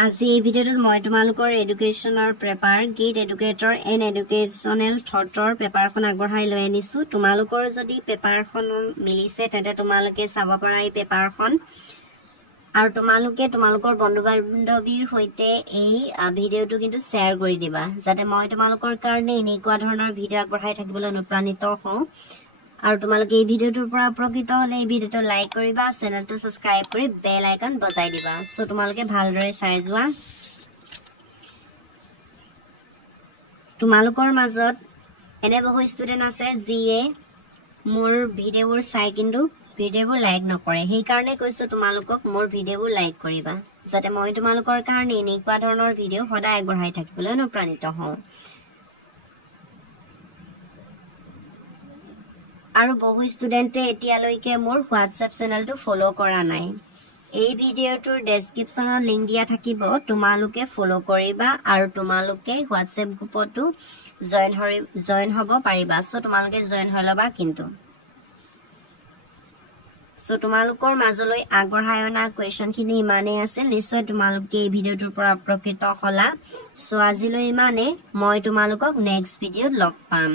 আজি এই ভিডিওত মই তোমালোকৰ এডুকেশ্যনৰ পেপাৰ গেট এডুকেটৰ এণ্ড এডুকেশ্যনেল থটৰ পেপাৰখন আগবঢ়াই লৈ আনিছো তোমালোকৰ যদি পেপাৰখন মিলিছে তেন্তে তোমালোকে চাব পাৰা এই পেপাৰখন আৰু তোমালোকে তোমালোকৰ বন্ধু বান্ধৱীৰ সৈতে এই ভিডিওটো কিন্তু শেয়াৰ কৰি দিবা যাতে মই তোমালোকৰ কাৰণে এনেকুৱা ধৰণৰ ভিডিও আগবঢ়াই থাকিবলৈ অনুপ্ৰাণিত হওঁ আৰু তোমালোকে এই ভিডিওটোৰ পৰা উপকৃত হ'লে এই ভিডিওটো লাইক কৰিবা চেনেলটো সাবস্ক্ৰাইব কৰি বেল আইকন বজাই দিবা সো তোমালোকে ভালদৰে চাই যোৱা তোমালোকৰ মাজত এনে বহু ষ্টুডেন্ট আছে যিয়ে মোৰ ভিডিওবোৰ চাই কিন্তু ভিডিওবোৰ লাইক নকৰে সেই কাৰণে কৈছো তোমালোকক মোৰ ভিডিওবোৰ লাইক কৰিবা যাতে মই তোমালোকৰ কাৰণে এনেকুৱা ধৰণৰ ভিডিও সদায় আগবঢ়াই থাকিবলৈ অনুপ্ৰাণিত হওঁ আৰু বহু ষ্টুডেন্টে এতিয়ালৈকে মোৰ WhatsApp চেনেলটো ফলো কৰা নাই এই ভিডিওটোৰ ডেসক্ৰিপচনত লিংক দিয়া থাকিব তোমালোকে ফলো কৰিবা আৰু তোমালোকে WhatsApp গ্ৰুপটো জয়েন হ'ব পাৰিবা সো তোমালোকে জয়েন হৈ লবা কিন্তু সো তোমালোকৰ মাজলৈ আগবঢ়াই অনা কোৱেশ্চনখিনি ইমানেই আছিল নিশ্চয় তোমালোকে এই ভিডিওটোৰ পৰা উপকৃত হ'লা সো আজিলৈ ইমানে মই তোমালোকক নেক্সট ভিডিওত লগ পাম